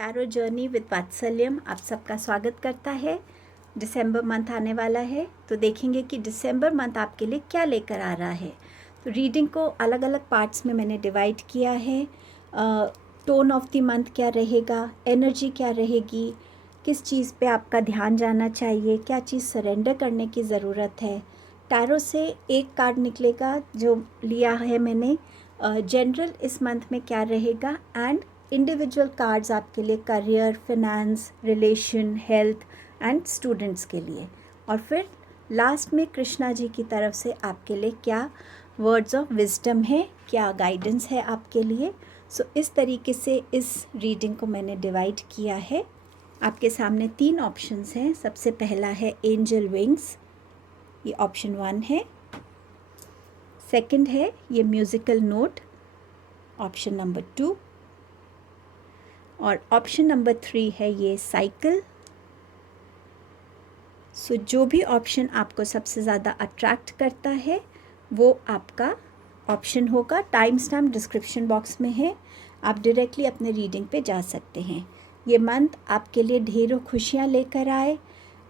Tarot journey with वात्सल्यम आप सबका स्वागत करता है। दिसंबर मंथ आने वाला है तो देखेंगे कि दिसंबर मंथ आपके लिए क्या लेकर आ रहा है। तो रीडिंग को अलग अलग पार्ट्स में मैंने डिवाइड किया है। टोन ऑफ द मंथ क्या रहेगा, एनर्जी क्या रहेगी, किस चीज़ पे आपका ध्यान जाना चाहिए, क्या चीज़ सरेंडर करने की ज़रूरत है। टैरो से एक कार्ड निकलेगा जो लिया है मैंने, जनरल इस मंथ में क्या रहेगा, एंड इंडिविजुअल कार्ड्स आपके लिए career, finance, relation, health and students के लिए। और फिर लास्ट में कृष्णा जी की तरफ से आपके लिए क्या वर्ड्स ऑफ विजडम है, क्या गाइडेंस है आपके लिए। सो इस तरीके से इस रीडिंग को मैंने डिवाइड किया है। आपके सामने 3 ऑप्शंस हैं। सबसे पहला है एंजल विंग्स, ये ऑप्शन 1 है। सेकंड है ये म्यूज़िकल नोट, ऑप्शन नंबर 2। और ऑप्शन नंबर 3 है ये साइकिल। सो जो भी ऑप्शन आपको सबसे ज़्यादा अट्रैक्ट करता है वो आपका ऑप्शन होगा। टाइम स्टैम्प डिस्क्रिप्शन बॉक्स में है, आप डायरेक्टली अपने रीडिंग पे जा सकते हैं। ये मंथ आपके लिए ढेरों खुशियाँ लेकर आए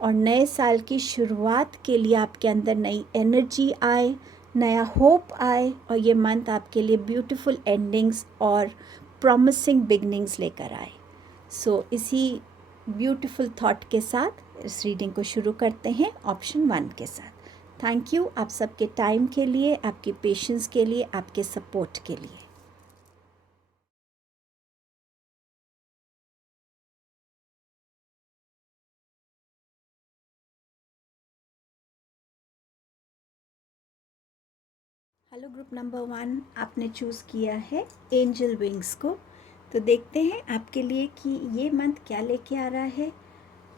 और नए साल की शुरुआत के लिए आपके अंदर नई एनर्जी आए, नया होप आए, और ये मंथ आपके लिए ब्यूटीफुल एंडिंग्स और प्रॉमिसिंग बिगनिंग्स लेकर आए। सो इसी ब्यूटीफुल थॉट के साथ इस रीडिंग को शुरू करते हैं ऑप्शन 1 के साथ। थैंक यू आप सबके टाइम के लिए, आपके पेशेंस के लिए, आपके सपोर्ट के लिए। हेलो ग्रुप नंबर 1, आपने चूज़ किया है एंजल विंग्स को। तो देखते हैं आपके लिए कि ये मंथ क्या लेके आ रहा है,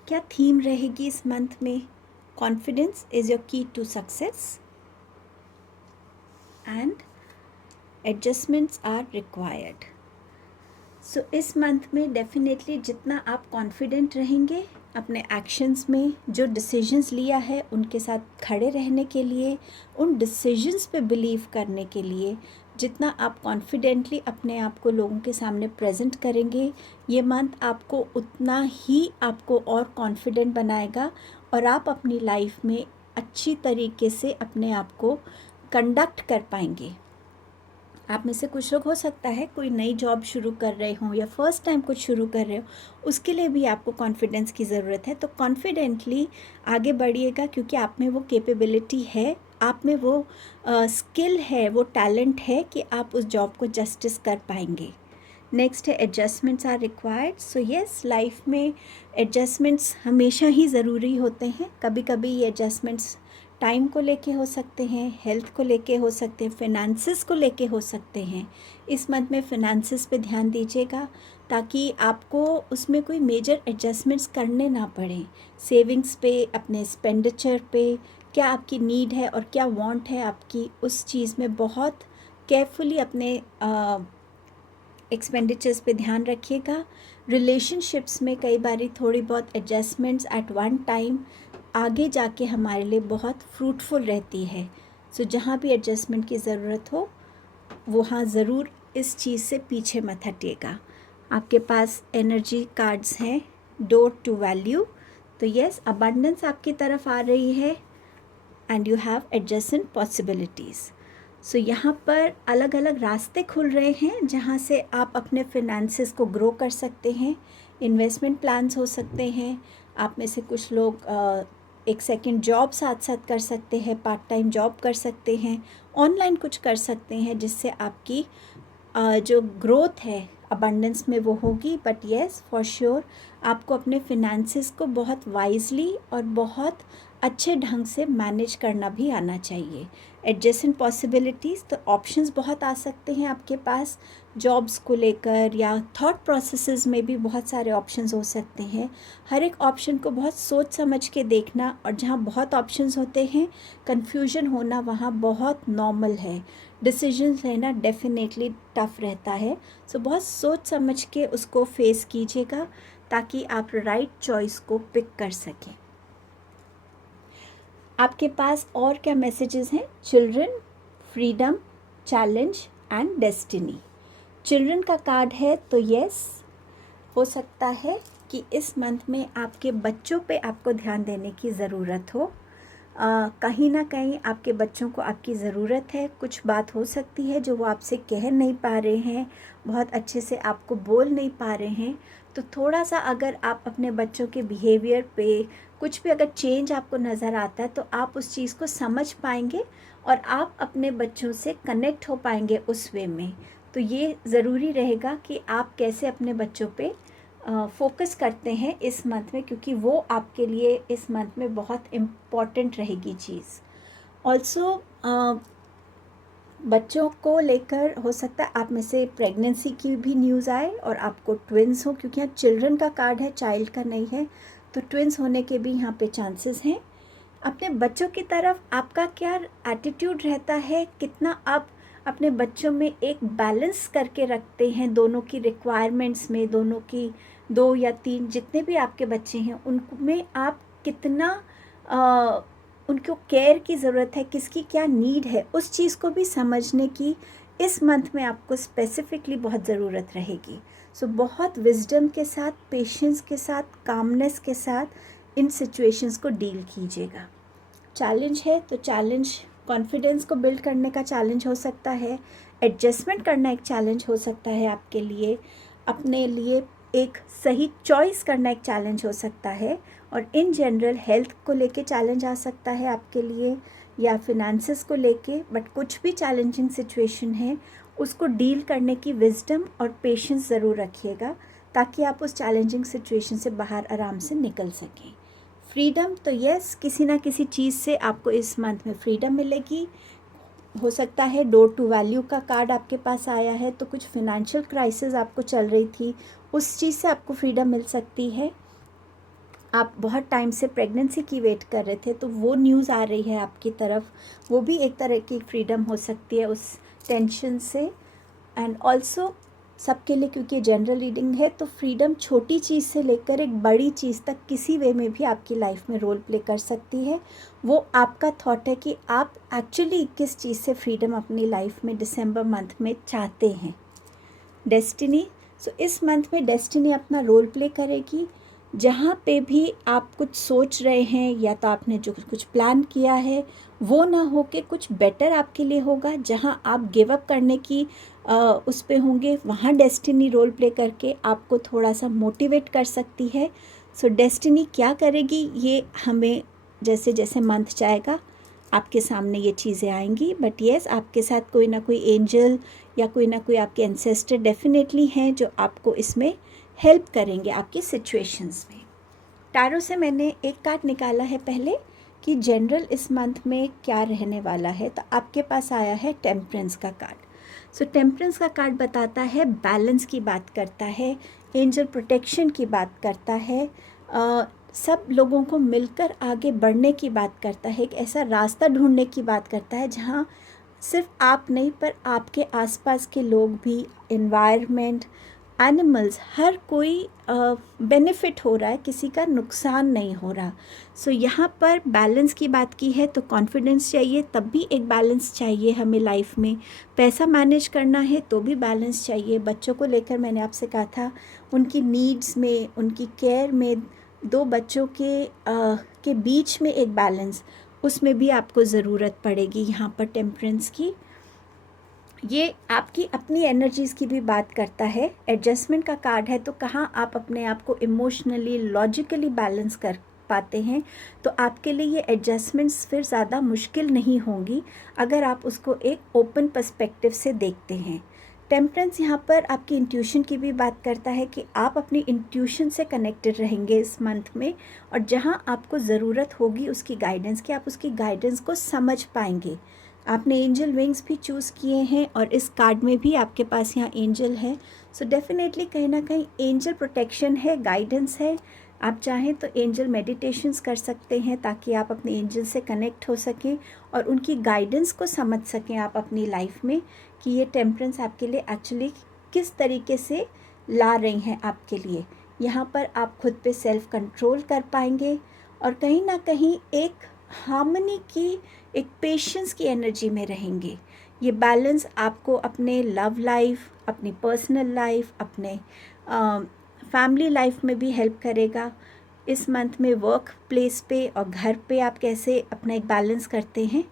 क्या थीम रहेगी इस मंथ में। Confidence is your key to success and adjustments are required. So इस मंथ में डेफिनेटली जितना आप कॉन्फिडेंट रहेंगे अपने एक्शंस में, जो डिसीजंस लिया है उनके साथ खड़े रहने के लिए, उन डिसीजंस पे बिलीव करने के लिए, जितना आप कॉन्फिडेंटली अपने आप को लोगों के सामने प्रेजेंट करेंगे, ये मंथ आपको उतना ही आपको और कॉन्फिडेंट बनाएगा और आप अपनी लाइफ में अच्छी तरीके से अपने आप को कंडक्ट कर पाएंगे। आप में से कुछ लोग हो सकता है कोई नई जॉब शुरू कर रहे हों या फर्स्ट टाइम कुछ शुरू कर रहे हो, उसके लिए भी आपको कॉन्फिडेंस की ज़रूरत है। तो कॉन्फिडेंटली आगे बढ़िएगा क्योंकि आप में वो कैपेबिलिटी है, आप में वो स्किल है, वो टैलेंट है कि आप उस जॉब को जस्टिस कर पाएंगे। नेक्स्ट है adjustments are required. So yes, life में एडजस्टमेंट्स हमेशा ही ज़रूरी होते हैं। कभी कभी ये एडजस्टमेंट्स टाइम को लेके हो सकते हैं, हेल्थ को लेके हो सकते हैं, फिनेंसेस को लेके हो सकते हैं। इस मंथ में फिनेंसेस पे ध्यान दीजिएगा ताकि आपको उसमें कोई मेजर एडजस्टमेंट्स करने ना पड़े। सेविंग्स पे, अपने एक्सपेंडिचर पे, क्या आपकी नीड है और क्या वांट है आपकी, उस चीज़ में बहुत केयरफुली अपने एक्सपेंडिचर्स पे ध्यान रखिएगा। रिलेशनशिप्स में कई बारी थोड़ी बहुत एडजस्टमेंट्स एट वन टाइम आगे जाके हमारे लिए बहुत फ्रूटफुल रहती है। सो जहाँ भी एडजस्टमेंट की ज़रूरत हो वहाँ ज़रूर इस चीज़ से पीछे मत हटिएगा। आपके पास एनर्जी कार्ड्स हैं, डोर टू वैल्यू। तो यस, अबंडेंस आपकी तरफ आ रही है and you have adjustment possibilities. So यहाँ पर अलग अलग रास्ते खुल रहे हैं जहाँ से आप अपने फिनेंसेस को ग्रो कर सकते हैं। इन्वेस्टमेंट प्लान्स हो सकते हैं। आप में से कुछ लोग एक सेकंड जॉब साथ साथ कर सकते हैं, पार्ट टाइम जॉब कर सकते हैं, ऑनलाइन कुछ कर सकते हैं जिससे आपकी जो ग्रोथ है अबंडेंस में वो होगी। बट येस, फॉर श्योर आपको अपने फिनेंसेस को बहुत वाइजली और बहुत अच्छे ढंग से मैनेज करना भी आना चाहिए। एडजेसेंट पॉसिबिलिटीज़, तो ऑप्शंस बहुत आ सकते हैं आपके पास जॉब्स को लेकर, या थॉट प्रोसेसेस में भी बहुत सारे ऑप्शंस हो सकते हैं। हर एक ऑप्शन को बहुत सोच समझ के देखना, और जहाँ बहुत ऑप्शंस होते हैं कन्फ्यूजन होना वहाँ बहुत नॉर्मल है। डिसीजंस लेना डेफिनेटली टफ रहता है। सो बहुत सोच समझ के उसको फेस कीजिएगा ताकि आप राइट चॉइस को पिक कर सकें। आपके पास और क्या मैसेजेस हैं? Children, freedom, challenge and destiny. Children का कार्ड है तो यस, हो सकता है कि इस मंथ में आपके बच्चों पे आपको ध्यान देने की ज़रूरत हो। कहीं ना कहीं आपके बच्चों को आपकी ज़रूरत है। कुछ बात हो सकती है जो वो आपसे कह नहीं पा रहे हैं, बहुत अच्छे से आपको बोल नहीं पा रहे हैं। तो थोड़ा सा अगर आप अपने बच्चों के बिहेवियर पे कुछ भी अगर चेंज आपको नज़र आता है तो आप उस चीज़ को समझ पाएंगे और आप अपने बच्चों से कनेक्ट हो पाएंगे उस वे में। तो ये ज़रूरी रहेगा कि आप कैसे अपने बच्चों पे फोकस करते हैं इस मंथ में, क्योंकि वो आपके लिए इस मंथ में बहुत इम्पॉर्टेंट रहेगी चीज़। ऑल्सो बच्चों को लेकर हो सकता है आप में से प्रेगनेंसी की भी न्यूज़ आए और आपको ट्विंस हो, क्योंकि यहाँ चिल्ड्रन का कार्ड है, चाइल्ड का नहीं है। तो ट्विंस होने के भी यहाँ पे चांसेस हैं। अपने बच्चों की तरफ आपका क्या एटीट्यूड रहता है, कितना आप अपने बच्चों में एक बैलेंस करके रखते हैं दोनों की रिक्वायरमेंट्स में, दोनों की 2 या 3 जितने भी आपके बच्चे हैं उनमें आप कितना उनको केयर की ज़रूरत है, किसकी क्या नीड है, उस चीज़ को भी समझने की इस मंथ में आपको स्पेसिफिकली बहुत ज़रूरत रहेगी। सो बहुत विजडम के साथ, पेशेंस के साथ, कामनेस के साथ इन सिचुएशंस को डील कीजिएगा। चैलेंज है तो चैलेंज कॉन्फिडेंस को बिल्ड करने का चैलेंज हो सकता है, एडजस्टमेंट करना एक चैलेंज हो सकता है आपके लिए, अपने लिए एक सही चॉइस करना एक चैलेंज हो सकता है, और इन जनरल हेल्थ को लेके चैलेंज आ सकता है आपके लिए या फिनेंसेस को लेके। बट कुछ भी चैलेंजिंग सिचुएशन है उसको डील करने की विजडम और पेशेंस ज़रूर रखिएगा, ताकि आप उस चैलेंजिंग सिचुएशन से बाहर आराम से निकल सकें। फ्रीडम तो यस, किसी ना किसी चीज़ से आपको इस मंथ में फ्रीडम मिलेगी। हो सकता है डोर टू वैल्यू का कार्ड आपके पास आया है, तो कुछ फिनेंशियल क्राइसिस आपको चल रही थी, उस चीज़ से आपको फ्रीडम मिल सकती है। आप बहुत टाइम से प्रेगनेंसी की वेट कर रहे थे तो वो न्यूज़ आ रही है आपकी तरफ, वो भी एक तरह की फ्रीडम हो सकती है उस टेंशन से। एंड ऑल्सो सबके लिए, क्योंकि जनरल रीडिंग है, तो फ्रीडम छोटी चीज़ से लेकर एक बड़ी चीज़ तक किसी वे में भी आपकी लाइफ में रोल प्ले कर सकती है। वो आपका थॉट है कि आप एक्चुअली किस चीज़ से फ्रीडम अपनी लाइफ में दिसंबर मंथ में चाहते हैं। डेस्टिनी, सो इस मंथ में डेस्टिनी अपना रोल प्ले करेगी। जहाँ पे भी आप कुछ सोच रहे हैं या तो आपने जो कुछ प्लान किया है वो ना हो के कुछ बेटर आपके लिए होगा, जहाँ आप गिव अप करने की उस पे होंगे, वहाँ डेस्टिनी रोल प्ले करके आपको थोड़ा सा मोटिवेट कर सकती है। सो डेस्टिनी क्या करेगी ये हमें जैसे जैसे मंथ जाएगा आपके सामने ये चीज़ें आएंगी। बट येस, आपके साथ कोई ना कोई एंजल या कोई ना कोई आपके एंसेस्टर डेफिनेटली हैं जो आपको इसमें हेल्प करेंगे आपकी सिचुएशंस में। टैरो से मैंने एक कार्ड निकाला है पहले कि जनरल इस मंथ में क्या रहने वाला है, तो आपके पास आया है टेम्परेंस का कार्ड। सो टेम्परेंस का कार्ड बताता है, बैलेंस की बात करता है, एंजल प्रोटेक्शन की बात करता है, सब लोगों को मिलकर आगे बढ़ने की बात करता है, एक ऐसा रास्ता ढूंढने की बात करता है जहाँ सिर्फ आप नहीं पर आपके आसपास के लोग भी, एनवायरनमेंट, एनिमल्स, हर कोई बेनिफिट हो रहा है, किसी का नुकसान नहीं हो रहा। सो यहाँ पर बैलेंस की बात की है तो कॉन्फिडेंस चाहिए, तब भी एक बैलेंस चाहिए हमें लाइफ में। पैसा मैनेज करना है तो भी बैलेंस चाहिए। बच्चों को लेकर मैंने आपसे कहा था, उनकी नीड्स में, उनकी केयर में, दो बच्चों के बीच में एक बैलेंस, उसमें भी आपको ज़रूरत पड़ेगी यहाँ पर टेम्परेंस की। ये आपकी अपनी एनर्जीज़ की भी बात करता है। एडजस्टमेंट का कार्ड है, तो कहाँ आप अपने आप को इमोशनली, लॉजिकली बैलेंस कर पाते हैं, तो आपके लिए ये एडजस्टमेंट्स फिर ज़्यादा मुश्किल नहीं होंगी अगर आप उसको एक ओपन पर्सपेक्टिव से देखते हैं। टेम्परेंस यहाँ पर आपकी इंट्यूशन की भी बात करता है कि आप अपनी इंट्यूशन से कनेक्टेड रहेंगे इस मंथ में, और जहाँ आपको ज़रूरत होगी उसकी गाइडेंस की, आप उसकी गाइडेंस को समझ पाएंगे। आपने एंजल विंग्स भी चूज़ किए हैं और इस कार्ड में भी आपके पास यहाँ एंजल है। सो डेफिनेटली कहीं ना कहीं एंजल प्रोटेक्शन है, गाइडेंस है। आप चाहें तो एंजल मेडिटेशंस कर सकते हैं ताकि आप अपने एंजल से कनेक्ट हो सकें और उनकी गाइडेंस को समझ सकें आप अपनी लाइफ में, कि ये टेम्परेंस आपके लिए एक्चुअली किस तरीके से ला रही हैं आपके लिए। यहाँ पर आप खुद पे सेल्फ कंट्रोल कर पाएंगे और कहीं ना कहीं एक हार्मनी की, एक पेशेंस की एनर्जी में रहेंगे। ये बैलेंस आपको अपने लव लाइफ, अपनी पर्सनल लाइफ, अपने फैमिली लाइफ में भी हेल्प करेगा। इस मंथ में वर्क प्लेस पे और घर पे आप कैसे अपना एक बैलेंस करते हैं,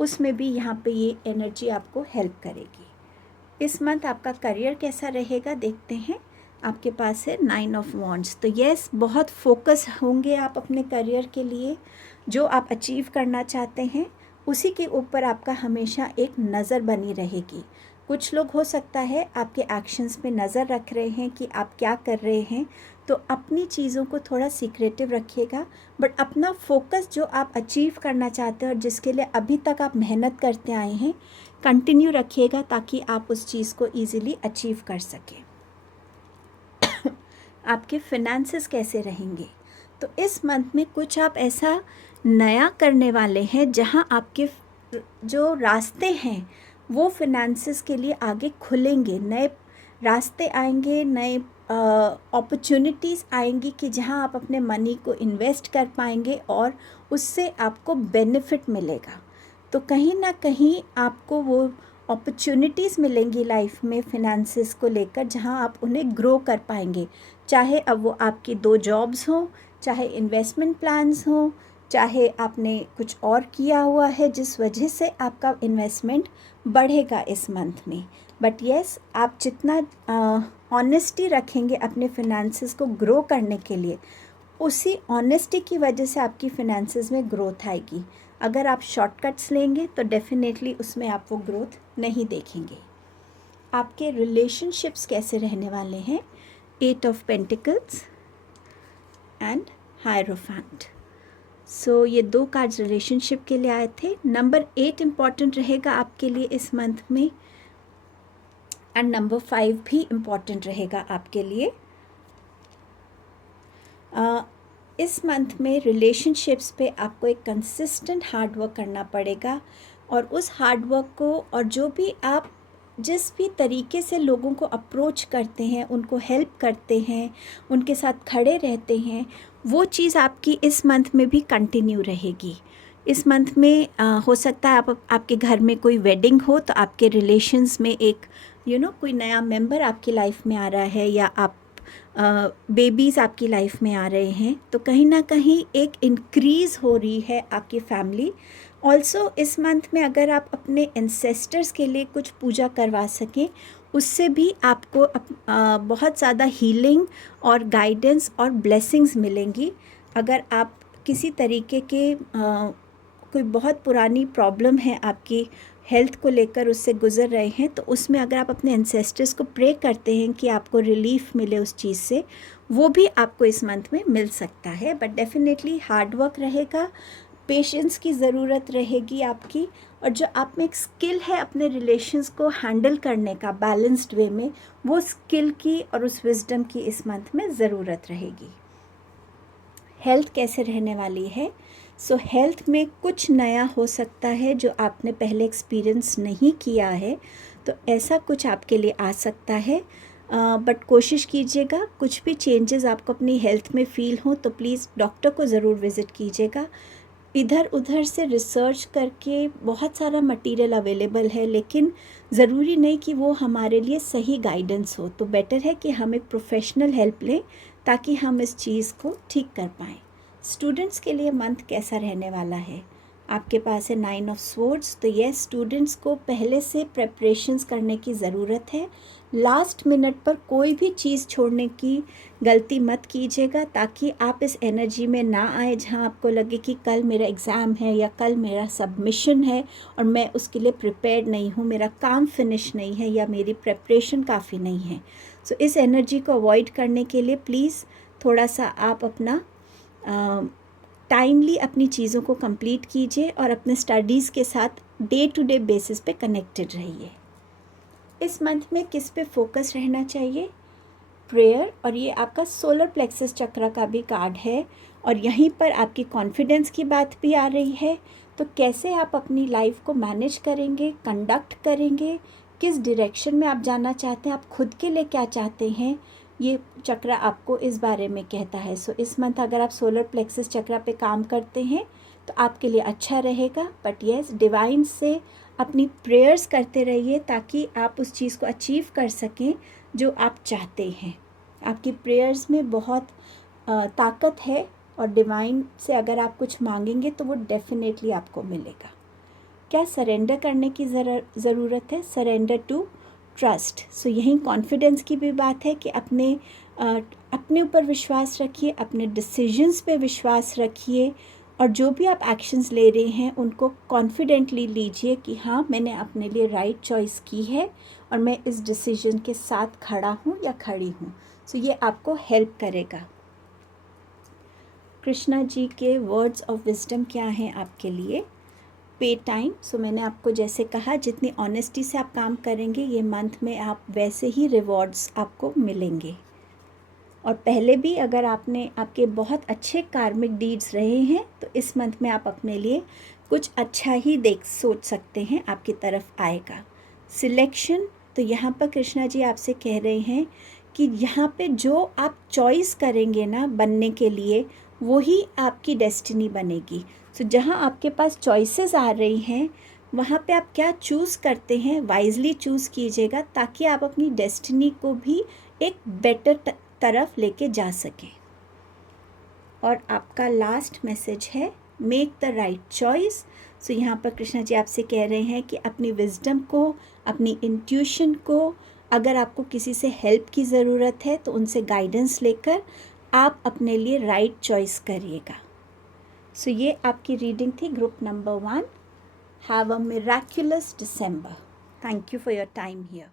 उसमें भी यहाँ पे ये एनर्जी आपको हेल्प करेगी। इस मंथ आपका करियर कैसा रहेगा देखते हैं। आपके पास है 9 ऑफ वॉन्ड्स। तो यस, बहुत फोकस होंगे आप अपने करियर के लिए। जो आप अचीव करना चाहते हैं उसी के ऊपर आपका हमेशा एक नज़र बनी रहेगी। कुछ लोग हो सकता है आपके एक्शंस पे नज़र रख रहे हैं कि आप क्या कर रहे हैं, तो अपनी चीज़ों को थोड़ा सीक्रेटिव रखिएगा, बट अपना फोकस जो आप अचीव करना चाहते हैं और जिसके लिए अभी तक आप मेहनत करते आए हैं, कंटिन्यू रखिएगा ताकि आप उस चीज़ को ईज़िली अचीव कर सकें। आपके फिनेंसेस कैसे रहेंगे? तो इस मंथ में कुछ आप ऐसा नया करने वाले हैं जहां आपके जो रास्ते हैं वो फिनेंसेस के लिए आगे खुलेंगे, नए रास्ते आएंगे, नए अपॉर्चुनिटीज़ आएंगी कि जहां आप अपने मनी को इन्वेस्ट कर पाएंगे और उससे आपको बेनिफिट मिलेगा। तो कहीं ना कहीं आपको वो अपॉर्चुनिटीज़ मिलेंगी लाइफ में फिनेंसेस को लेकर, जहां आप उन्हें ग्रो कर पाएंगे। चाहे अब वो आपकी 2 जॉब्स हों, चाहे इन्वेस्टमेंट प्लान्स हों, चाहे आपने कुछ और किया हुआ है जिस वजह से आपका इन्वेस्टमेंट बढ़ेगा इस मंथ में। बट येस, आप जितना ऑनेस्टी रखेंगे अपने फिनेंसेस को ग्रो करने के लिए, उसी ऑनेस्टी की वजह से आपकी फिनेंसेस में ग्रोथ आएगी। अगर आप शॉर्टकट्स लेंगे तो डेफिनेटली उसमें आप वो ग्रोथ नहीं देखेंगे। आपके रिलेशनशिप्स कैसे रहने वाले हैं? 8 ऑफ पेंटिकल्स एंड हायरोफेंट। सो ये 2 कार्ड्स रिलेशनशिप के लिए आए थे। नंबर 8 इम्पॉर्टेंट रहेगा आपके लिए इस मंथ में, एंड नंबर 5 भी इम्पॉर्टेंट रहेगा आपके लिए। इस मंथ में रिलेशनशिप्स पे आपको एक कंसिस्टेंट हार्ड वर्क करना पड़ेगा, और उस हार्ड वर्क को, और जो भी आप जिस भी तरीके से लोगों को अप्रोच करते हैं, उनको हेल्प करते हैं, उनके साथ खड़े रहते हैं, वो चीज़ आपकी इस मंथ में भी कंटिन्यू रहेगी। इस मंथ में हो सकता है आपके घर में कोई वेडिंग हो, तो आपके रिलेशंस में एक कोई नया मेंबर आपकी लाइफ में आ रहा है, या आप बेबीज़ आपकी लाइफ में आ रहे हैं, तो कहीं ना कहीं एक इंक्रीज़ हो रही है आपकी फैमिली। ऑल्सो इस मंथ में अगर आप अपने एंसेस्टर्स के लिए कुछ पूजा करवा सकें, उससे भी आपको बहुत ज़्यादा हीलिंग और गाइडेंस और ब्लेसिंग्स मिलेंगी। अगर आप किसी तरीके के कोई बहुत पुरानी प्रॉब्लम है आपकी हेल्थ को लेकर, उससे गुज़र रहे हैं, तो उसमें अगर आप अपने एंसेस्टर्स को प्रे करते हैं कि आपको रिलीफ मिले उस चीज़ से, वो भी आपको इस मंथ में मिल सकता है। बट डेफिनेटली हार्ड वर्क रहेगा, पेशेंस की ज़रूरत रहेगी आपकी, और जो आप में एक स्किल है अपने रिलेशंस को हैंडल करने का बैलेंस्ड वे में, वो स्किल की और उस विजडम की इस मंथ में ज़रूरत रहेगी। हेल्थ कैसे रहने वाली है? सो हेल्थ में कुछ नया हो सकता है जो आपने पहले एक्सपीरियंस नहीं किया है, तो ऐसा कुछ आपके लिए आ सकता है। बट कोशिश कीजिएगा, कुछ भी चेंजेस आपको अपनी हेल्थ में फ़ील हो तो प्लीज़ डॉक्टर को ज़रूर विज़िट कीजिएगा। इधर उधर से रिसर्च करके बहुत सारा मटेरियल अवेलेबल है, लेकिन ज़रूरी नहीं कि वो हमारे लिए सही गाइडेंस हो। तो बेटर है कि हम एक प्रोफेशनल हेल्प लें ताकि हम इस चीज़ को ठीक कर पाएँ। स्टूडेंट्स के लिए मंथ कैसा रहने वाला है? आपके पास है 9 ऑफ स्वॉर्ड्स। तो ये स्टूडेंट्स को पहले से प्रेपरेशंस करने की ज़रूरत है। लास्ट मिनट पर कोई भी चीज़ छोड़ने की गलती मत कीजिएगा, ताकि आप इस एनर्जी में ना आए जहां आपको लगे कि कल मेरा एग्ज़ाम है या कल मेरा सबमिशन है और मैं उसके लिए प्रिपेयर्ड नहीं हूं, मेरा काम फिनिश नहीं है या मेरी प्रेपरेशन काफ़ी नहीं है। सो इस एनर्जी को अवॉइड करने के लिए प्लीज़ थोड़ा सा आप अपना टाइमली अपनी चीज़ों को कंप्लीट कीजिए और अपने स्टडीज़ के साथ डे टू डे बेसिस पे कनेक्टेड रहिए। इस मंथ में किस पे फोकस रहना चाहिए? प्रेयर, और ये आपका सोलर प्लेक्सस चक्र का भी कार्ड है, और यहीं पर आपकी कॉन्फिडेंस की बात भी आ रही है। तो कैसे आप अपनी लाइफ को मैनेज करेंगे, कंडक्ट करेंगे, किस डायरेक्शन में आप जाना चाहते हैं, आप खुद के लिए क्या चाहते हैं, ये चक्र आपको इस बारे में कहता है। सो इस मंथ अगर आप सोलर प्लेक्सस चक्र पे काम करते हैं तो आपके लिए अच्छा रहेगा। बट येस, डिवाइन से अपनी प्रेयर्स करते रहिए ताकि आप उस चीज़ को अचीव कर सकें जो आप चाहते हैं। आपकी प्रेयर्स में बहुत ताकत है और डिवाइन से अगर आप कुछ मांगेंगे तो वो डेफिनेटली आपको मिलेगा। क्या सरेंडर करने की ज़रूरत है? Surrender to trust. सो यहीं कॉन्फिडेंस की भी बात है कि अपने ऊपर विश्वास रखिए, अपने डिसीजंस पे विश्वास रखिए और जो भी आप एक्शंस ले रहे हैं उनको कॉन्फिडेंटली लीजिए कि हाँ, मैंने अपने लिए राइट चॉइस की है और मैं इस डिसीजन के साथ खड़ा हूँ या खड़ी हूँ। सो ये आपको हेल्प करेगा। कृष्णा जी के वर्ड्स ऑफ विजडम क्या हैं आपके लिए? पे टाइम। सो मैंने आपको जैसे कहा, जितनी ऑनेस्टी से आप काम करेंगे ये मंथ में आप वैसे ही रिवॉर्ड्स आपको मिलेंगे। और पहले भी अगर आपके बहुत अच्छे कार्मिक डीड्स रहे हैं तो इस मंथ में आप अपने लिए कुछ अच्छा ही सोच सकते हैं, आपकी तरफ आएगा। सिलेक्शन, तो यहाँ पर कृष्णा जी आपसे कह रहे हैं कि यहाँ पे जो आप चॉइस करेंगे ना बनने के लिए, वही आपकी डेस्टिनी बनेगी। सो जहाँ आपके पास चॉइसेस आ रही हैं वहाँ पे आप क्या चूज़ करते हैं, वाइजली चूज़ कीजिएगा ताकि आप अपनी डेस्टिनी को भी एक बेटर तरफ लेके जा सकें। और आपका लास्ट मैसेज है मेक द राइट चॉइस। सो यहाँ पर कृष्णा जी आपसे कह रहे हैं कि अपनी विजडम को, अपनी इंट्यूशन को, अगर आपको किसी से हेल्प की ज़रूरत है तो उनसे गाइडेंस लेकर आप अपने लिए राइट चॉइस करिएगा। सो ये आपकी रीडिंग थी group number 1। Have a miraculous December. Thank you for your time here.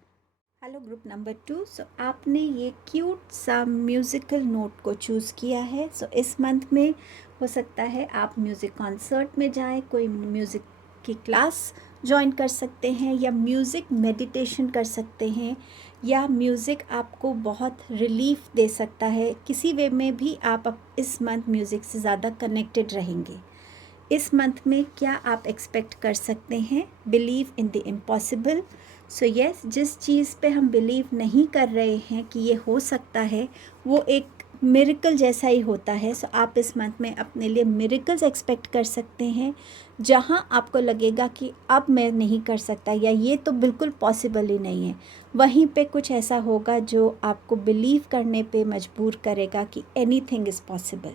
Hello group number 2। So आपने ये क्यूट सा म्यूज़िकल नोट को चूज़ किया है। सो इस मंथ में हो सकता है आप म्यूज़िक कॉन्सर्ट में जाएं, कोई म्यूज़िक की क्लास ज्वाइन कर सकते हैं या म्यूज़िक मेडिटेशन कर सकते हैं, या म्यूज़िक आपको बहुत रिलीफ दे सकता है। किसी वे में भी आप इस मंथ म्यूज़िक से ज़्यादा कनेक्टेड रहेंगे। इस मंथ में क्या आप एक्सपेक्ट कर सकते हैं? Believe in the impossible. So yes, जिस चीज़ पे हम बिलीव नहीं कर रहे हैं कि ये हो सकता है, वो एक मिरेकल जैसा ही होता है। सो आप इस मंथ में अपने लिए मिरेकल्स एक्सपेक्ट कर सकते हैं। जहाँ आपको लगेगा कि अब मैं नहीं कर सकता या ये तो बिल्कुल पॉसिबल ही नहीं है, वहीं पे कुछ ऐसा होगा जो आपको बिलीव करने पे मजबूर करेगा कि anything is possible.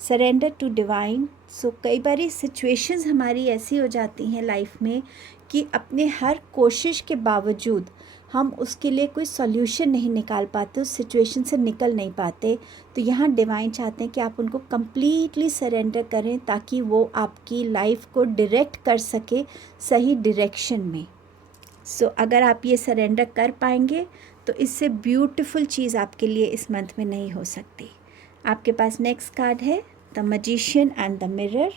Surrender to divine. So कई बार सिचुएशंस हमारी ऐसी हो जाती हैं लाइफ में कि अपने हर कोशिश के बावजूद हम उसके लिए कोई सॉल्यूशन नहीं निकाल पाते, उस सिचुएशन से निकल नहीं पाते। तो यहाँ डिवाइन चाहते हैं कि आप उनको कम्प्लीटली सरेंडर करें ताकि वो आपकी लाइफ को डायरेक्ट कर सके सही डायरेक्शन में। सो अगर आप ये सरेंडर कर पाएंगे तो इससे ब्यूटीफुल चीज़ आपके लिए इस मंथ में नहीं हो सकती। आपके पास नेक्स्ट कार्ड है the magician and the mirror.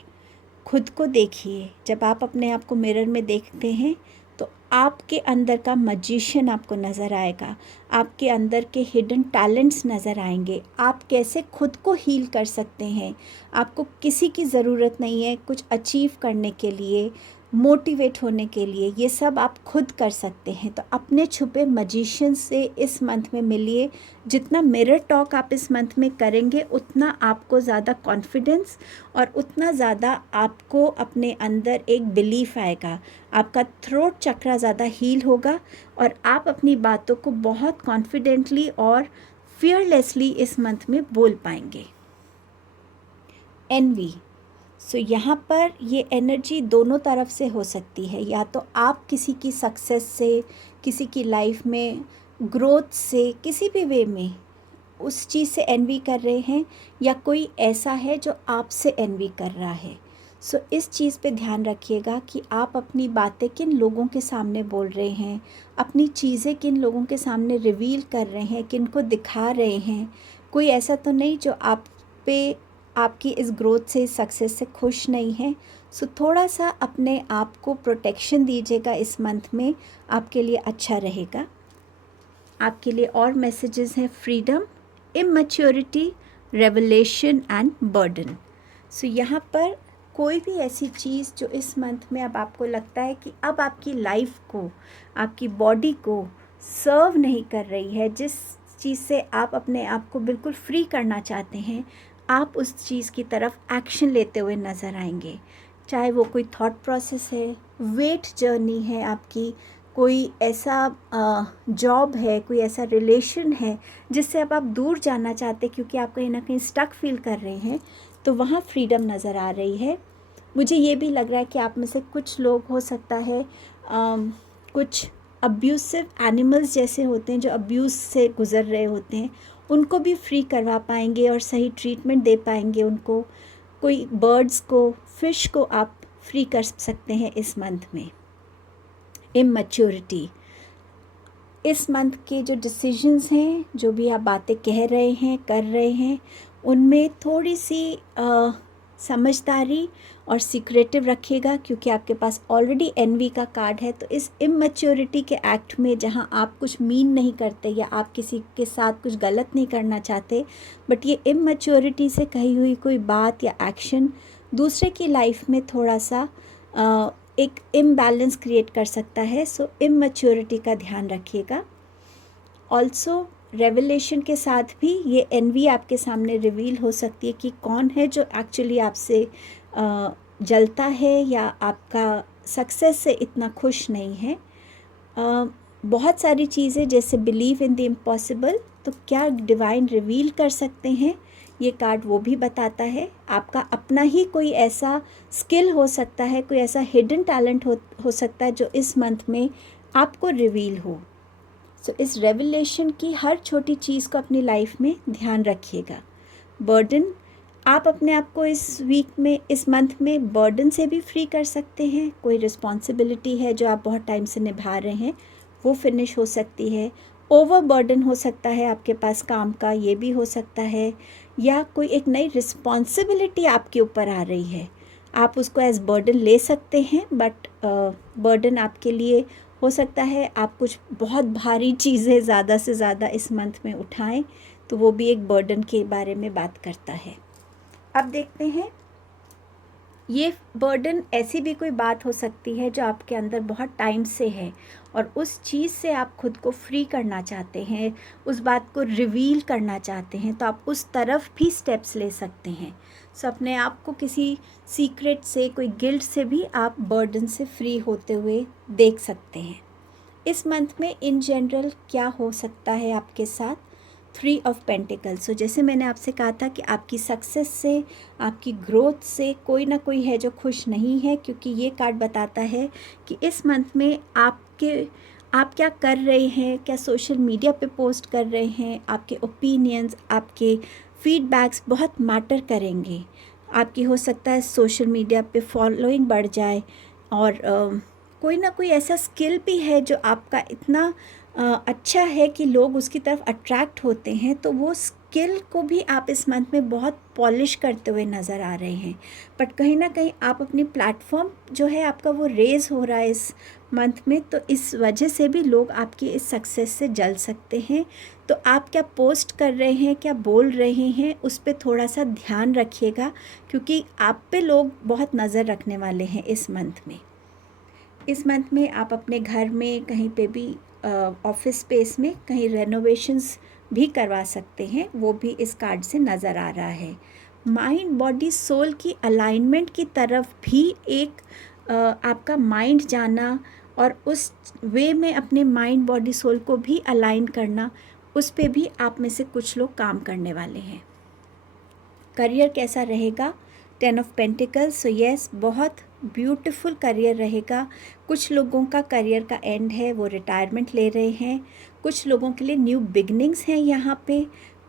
खुद को देखिए। जब आप अपने आप को मिरर में देखते हैं तो आपके अंदर का मैजिशियन आपको नज़र आएगा, आपके अंदर के हिडन टैलेंट्स नज़र आएंगे। आप कैसे खुद को हील कर सकते हैं। आपको किसी की ज़रूरत नहीं है कुछ अचीव करने के लिए, मोटिवेट होने के लिए। ये सब आप खुद कर सकते हैं। तो अपने छुपे मैजिशियन से इस मंथ में मिलिए। जितना मिरर टॉक आप इस मंथ में करेंगे उतना आपको ज़्यादा कॉन्फिडेंस और उतना ज़्यादा आपको अपने अंदर एक बिलीफ आएगा। आपका थ्रोट चक्रा ज़्यादा हील होगा और आप अपनी बातों को बहुत कॉन्फिडेंटली और फियरलेसली इस मंथ में बोल पाएंगे। एनवी। सो यहाँ पर ये एनर्जी दोनों तरफ से हो सकती है। या तो आप किसी की सक्सेस से, किसी की लाइफ में ग्रोथ से, किसी भी वे में उस चीज़ से एनवी कर रहे हैं, या कोई ऐसा है जो आपसे एनवी कर रहा है। सो इस चीज़ पे ध्यान रखिएगा कि आप अपनी बातें किन लोगों के सामने बोल रहे हैं, अपनी चीज़ें किन लोगों के सामने रिवील कर रहे हैं, किन को दिखा रहे हैं। कोई ऐसा तो नहीं जो आप पे आपकी इस ग्रोथ से, सक्सेस से खुश नहीं है। सो थोड़ा सा अपने आप को प्रोटेक्शन दीजिएगा इस मंथ में, आपके लिए अच्छा रहेगा। आपके लिए और मैसेजेस हैं freedom, immaturity, revelation and burden. So यहाँ पर कोई भी ऐसी चीज़ जो इस मंथ में अब आपको लगता है कि अब आपकी लाइफ को, आपकी बॉडी को सर्व नहीं कर रही है, जिस चीज़ से आप अपने आप को बिल्कुल फ्री करना चाहते हैं, आप उस चीज़ की तरफ एक्शन लेते हुए नज़र आएंगे। चाहे वो कोई थॉट प्रोसेस है, वेट जर्नी है आपकी, कोई ऐसा जॉब है, कोई ऐसा रिलेशन है जिससे अब आप दूर जाना चाहते क्योंकि आप कहीं ना कहीं स्टक फील कर रहे हैं, तो वहाँ फ्रीडम नज़र आ रही है। मुझे ये भी लग रहा है कि आप में से कुछ लोग हो सकता है कुछ अब्यूसिव एनिमल्स जैसे होते हैं जो अब्यूज़ से गुज़र रहे होते हैं, उनको भी फ्री करवा पाएंगे और सही ट्रीटमेंट दे पाएंगे उनको। कोई बर्ड्स को, फिश को आप फ्री कर सकते हैं इस मंथ में। इमैच्योरिटी, इस मंथ के जो डिसीजंस हैं, जो भी आप बातें कह रहे हैं, कर रहे हैं, उनमें थोड़ी सी समझदारी और सीक्रेटिव रखिएगा क्योंकि आपके पास ऑलरेडी एनवी का कार्ड है। तो इस इमैच्योरिटी के एक्ट में जहां आप कुछ मीन नहीं करते या आप किसी के साथ कुछ गलत नहीं करना चाहते, बट ये इमैच्योरिटी से कही हुई कोई बात या एक्शन दूसरे की लाइफ में थोड़ा सा एक इम्बैलेंस क्रिएट कर सकता है। सो इमैच्योरिटी का ध्यान रखिएगा। ऑल्सो रेवलेशन के साथ भी ये एनवी आपके सामने रिवील हो सकती है कि कौन है जो एक्चुअली आपसे जलता है या आपका सक्सेस से इतना खुश नहीं है। बहुत सारी चीज़ें जैसे बिलीव इन द इम्पॉसिबल, तो क्या डिवाइन रिवील कर सकते हैं, ये कार्ड वो भी बताता है। आपका अपना ही कोई ऐसा स्किल हो सकता है, कोई ऐसा हिडन टैलेंट हो सकता है जो इस मंथ में आपको रिवील हो। सो इस रेवलेशन की हर छोटी चीज़ को अपनी लाइफ में ध्यान रखिएगा। बर्डन, आप अपने आप को इस वीक में, इस मंथ में बर्डन से भी फ्री कर सकते हैं। कोई रिस्पॉन्सिबिलिटी है जो आप बहुत टाइम से निभा रहे हैं, वो फिनिश हो सकती है। ओवर बर्डन हो सकता है आपके पास काम का, ये भी हो सकता है। या कोई एक नई रिस्पॉन्सिबिलिटी आपके ऊपर आ रही है, आप उसको एज बर्डन ले सकते हैं, बट बर्डन आपके लिए हो सकता है आप कुछ बहुत भारी चीज़ें ज़्यादा से ज़्यादा इस मंथ में उठाएं, तो वो भी एक बर्डन के बारे में बात करता है। अब देखते हैं, ये बर्डन ऐसी भी कोई बात हो सकती है जो आपके अंदर बहुत टाइम से है और उस चीज़ से आप खुद को फ्री करना चाहते हैं, उस बात को रिवील करना चाहते हैं, तो आप उस तरफ भी स्टेप्स ले सकते हैं। सो अपने आप को किसी सीक्रेट से, कोई गिल्ट से भी आप बर्डन से फ्री होते हुए देख सकते हैं। इस मंथ में इन जनरल क्या हो सकता है आपके साथ? 3 ऑफ पेंटिकल्स। सो जैसे मैंने आपसे कहा था कि आपकी सक्सेस से, आपकी ग्रोथ से कोई ना कोई है जो खुश नहीं है, क्योंकि ये कार्ड बताता है कि इस मंथ में आप क्या कर रहे हैं, क्या सोशल मीडिया पे पोस्ट कर रहे हैं, आपके ओपिनियंस, आपके फीडबैक्स बहुत मैटर करेंगे। आपकी हो सकता है सोशल मीडिया पे फॉलोइंग बढ़ जाए और कोई ना कोई ऐसा स्किल भी है जो आपका इतना अच्छा है कि लोग उसकी तरफ अट्रैक्ट होते हैं, तो वो स्किल को भी आप इस मंथ में बहुत पॉलिश करते हुए नज़र आ रहे हैं। बट कहीं ना कहीं आप अपनी प्लेटफॉर्म जो है आपका वो रेज़ हो रहा है इस मंथ में, तो इस वजह से भी लोग आपकी इस सक्सेस से जल सकते हैं। तो आप क्या पोस्ट कर रहे हैं, क्या बोल रहे हैं, उस पर थोड़ा सा ध्यान रखिएगा, क्योंकि आप पे लोग बहुत नज़र रखने वाले हैं इस मंथ में। इस मंथ में आप अपने घर में कहीं पे भी, ऑफिस स्पेस में कहीं रेनोवेशंस भी करवा सकते हैं, वो भी इस कार्ड से नज़र आ रहा है। माइंड, बॉडी, सोल की अलाइनमेंट की तरफ भी एक आपका माइंड जाना और उस वे में अपने माइंड, बॉडी, सोल को भी अलाइन करना, उस पे भी आप में से कुछ लोग काम करने वाले हैं। करियर कैसा रहेगा? 10 ऑफ पेंटिकल्स। सो यस, बहुत ब्यूटीफुल करियर रहेगा। कुछ लोगों का करियर का एंड है, वो रिटायरमेंट ले रहे हैं। कुछ लोगों के लिए न्यू बिगनिंग्स हैं यहाँ पे।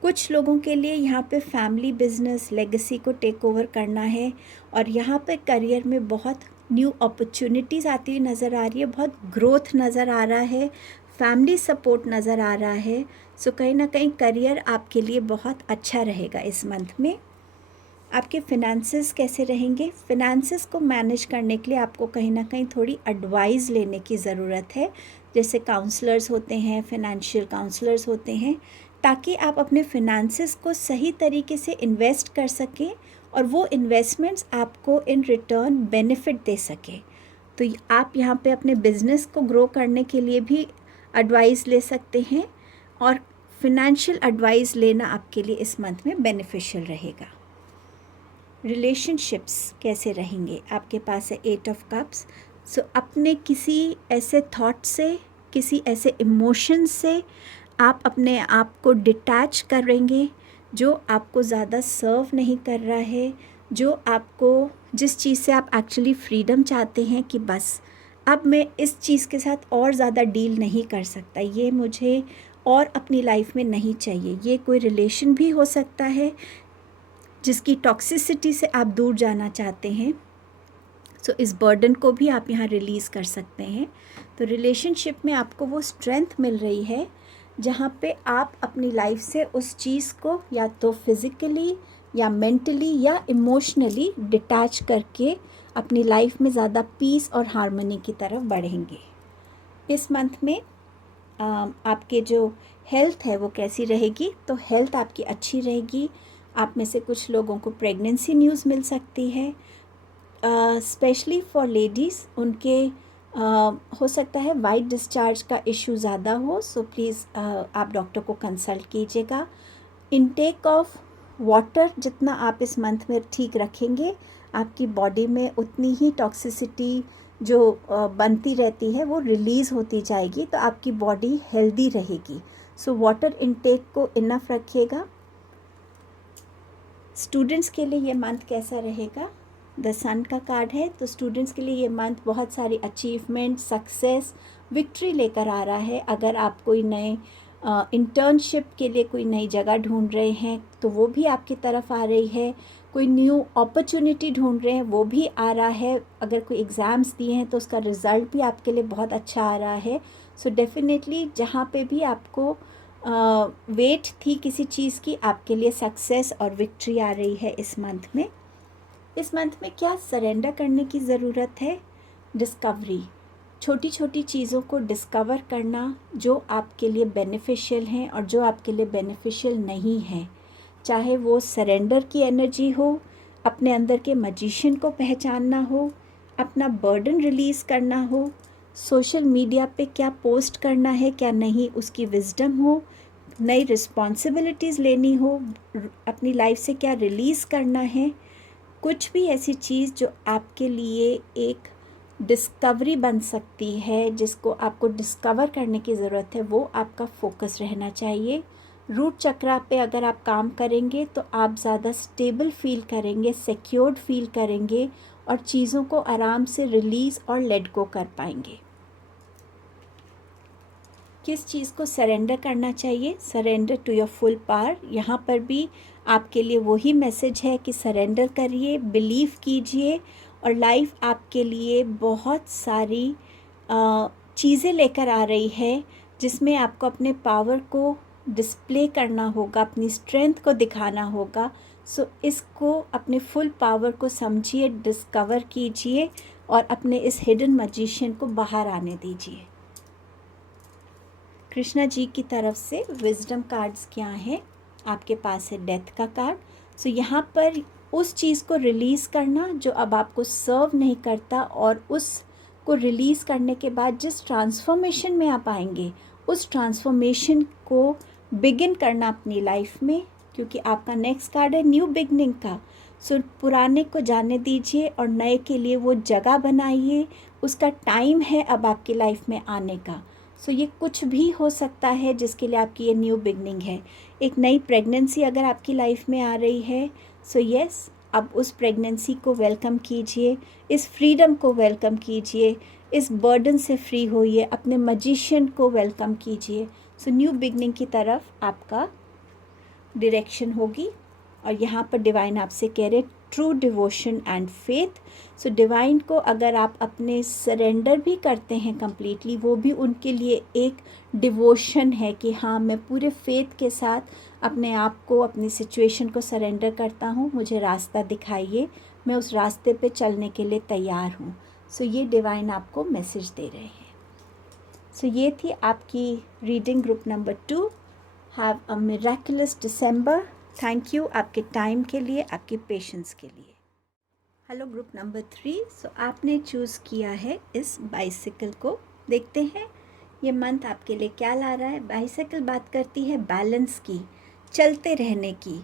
कुछ लोगों के लिए यहाँ पे फैमिली बिजनेस लेगेसी को टेक ओवर करना है और यहाँ पे करियर में बहुत न्यू अपॉर्चुनिटीज़ आती हुई नज़र आ रही है, बहुत ग्रोथ नज़र आ रहा है, फैमिली सपोर्ट नज़र आ रहा है। सो कहीं ना कहीं करियर आपके लिए बहुत अच्छा रहेगा इस मंथ में। आपके फिनेंसेस कैसे रहेंगे? फिनेंसेस को मैनेज करने के लिए आपको कहीं ना कहीं थोड़ी एडवाइस लेने की ज़रूरत है, जैसे काउंसलर्स होते हैं, फाइनेंशियल काउंसलर्स होते हैं, ताकि आप अपने फिनेंसेस को सही तरीके से इन्वेस्ट कर सकें और वो इन्वेस्टमेंट्स आपको इन रिटर्न बेनिफिट दे सकें। तो आप यहाँ पे अपने बिजनेस को ग्रो करने के लिए भी एडवाइस ले सकते हैं और फिनेंशियल एडवाइस लेना आपके लिए इस मंथ में बेनिफिशियल रहेगा। रिलेशनशिप्स कैसे रहेंगे? आपके पास है 8 ऑफ कप्स। सो अपने किसी ऐसे थॉट से, किसी ऐसे इमोशन से आप अपने आप को डिटैच करेंगे जो आपको ज़्यादा सर्व नहीं कर रहा है, जो आपको, जिस चीज़ से आप एक्चुअली फ्रीडम चाहते हैं कि बस अब मैं इस चीज़ के साथ और ज़्यादा डील नहीं कर सकता, ये मुझे और अपनी लाइफ में नहीं चाहिए। ये कोई रिलेशन भी हो सकता है जिसकी टॉक्सिसिटी से आप दूर जाना चाहते हैं। सो इस बर्डन को भी आप यहाँ रिलीज़ कर सकते हैं। तो रिलेशनशिप में आपको वो स्ट्रेंथ मिल रही है जहाँ पे आप अपनी लाइफ से उस चीज़ को या तो फिज़िकली या मेंटली या इमोशनली डिटैच करके अपनी लाइफ में ज़्यादा पीस और हार्मनी की तरफ बढ़ेंगे। इस मंथ में आपके जो हेल्थ है वो कैसी रहेगी? तो हेल्थ आपकी अच्छी रहेगी। आप में से कुछ लोगों को प्रेगनेंसी न्यूज़ मिल सकती है, स्पेशली फॉर लेडीज़। उनके हो सकता है वाइट डिस्चार्ज का इशू ज़्यादा हो, सो प्लीज़ आप डॉक्टर को कंसल्ट कीजिएगा। इनटेक ऑफ वाटर जितना आप इस मंथ में ठीक रखेंगे, आपकी बॉडी में उतनी ही टॉक्सिसिटी जो बनती रहती है वो रिलीज़ होती जाएगी, तो आपकी बॉडी हेल्दी रहेगी। सो वाटर इनटेक को इनफ रखिएगा। स्टूडेंट्स के लिए ये मंथ कैसा रहेगा? द सन का कार्ड है, तो स्टूडेंट्स के लिए ये मंथ बहुत सारी अचीवमेंट, सक्सेस, विक्ट्री लेकर आ रहा है। अगर आप कोई नए इंटर्नशिप के लिए कोई नई जगह ढूंढ रहे हैं तो वो भी आपकी तरफ आ रही है। कोई न्यू अपॉर्चुनिटी ढूंढ रहे हैं वो भी आ रहा है। अगर कोई एग्ज़ाम्स दिए हैं तो उसका रिज़ल्ट भी आपके लिए बहुत अच्छा आ रहा है। सो डेफिनेटली जहाँ पे भी आपको वेट थी किसी चीज़ की, आपके लिए सक्सेस और विक्ट्री आ रही है इस मंथ में। इस मंथ में क्या सरेंडर करने की ज़रूरत है? डिस्कवरी, छोटी छोटी चीज़ों को डिस्कवर करना जो आपके लिए बेनिफिशियल हैं और जो आपके लिए बेनिफिशियल नहीं है। चाहे वो सरेंडर की एनर्जी हो, अपने अंदर के मैजिशियन को पहचानना हो, अपना बर्डन रिलीज़ करना हो, सोशल मीडिया पे क्या पोस्ट करना है क्या नहीं उसकी विजडम हो, नई रिस्पॉन्सिबिलिटीज़ लेनी हो, अपनी लाइफ से क्या रिलीज़ करना है, कुछ भी ऐसी चीज़ जो आपके लिए एक डिस्कवरी बन सकती है, जिसको आपको डिस्कवर करने की ज़रूरत है, वो आपका फोकस रहना चाहिए। रूट चक्रा पे अगर आप काम करेंगे तो आप ज़्यादा स्टेबल फील करेंगे, सिक्योर्ड फील करेंगे और चीज़ों को आराम से रिलीज़ और लेट गो कर पाएंगे। किस चीज़ को सरेंडर करना चाहिए? Surrender to your full power. यहाँ पर भी आपके लिए वही मैसेज है कि सरेंडर करिए, बिलीव कीजिए और लाइफ आपके लिए बहुत सारी चीज़ें लेकर आ रही है जिसमें आपको अपने पावर को डिस्प्ले करना होगा, अपनी स्ट्रेंथ को दिखाना होगा। सो इसको, अपने फुल पावर को समझिए, डिस्कवर कीजिए और अपने इस हिडन मैजिशियन को बाहर आने दीजिए। कृष्णा जी की तरफ से विजडम कार्ड्स क्या हैं? आपके पास है डेथ का कार्ड। सो यहाँ पर उस चीज़ को रिलीज़ करना जो अब आपको सर्व नहीं करता, और उसको रिलीज़ करने के बाद जिस ट्रांसफॉर्मेशन में आप आएंगे उस ट्रांसफॉर्मेशन को बिगिन करना अपनी लाइफ में, क्योंकि आपका नेक्स्ट कार्ड है न्यू बिगनिंग का। सो पुराने को जाने दीजिए और नए के लिए वो जगह बनाइए। उसका टाइम है अब आपकी लाइफ में आने का। सो ये कुछ भी हो सकता है जिसके लिए आपकी ये न्यू बिगनिंग है। एक नई प्रेगनेंसी अगर आपकी लाइफ में आ रही है, सो यस, अब उस प्रेगनेंसी को वेलकम कीजिए, इस फ्रीडम को वेलकम कीजिए, इस बर्डन से फ्री होइए, अपने मैजिशियन को वेलकम कीजिए। सो न्यू बिगनिंग की तरफ आपका डायरेक्शन होगी। और यहाँ पर डिवाइन आपसे कह रहे true devotion and faith. So divine को अगर आप अपने सरेंडर भी करते हैं कम्प्लीटली, वो भी उनके लिए एक डिवोशन है कि हाँ, मैं पूरे फेथ के साथ अपने आप को, अपनी सिचुएशन को सरेंडर करता हूँ, मुझे रास्ता दिखाइए, मैं उस रास्ते पे चलने के लिए तैयार हूँ। सो ये डिवाइन आपको मैसेज दे रहे हैं। सो ये थी आपकी reading group number 2। Have a miraculous December. Thank you आपके टाइम के लिए, आपकी पेशेंस के लिए। Hello group number 3। सो आपने चूज़ किया है इस बाइसिकल को। देखते हैं ये मंथ आपके लिए क्या ला रहा है। बाइसिकल बात करती है बैलेंस की, चलते रहने की।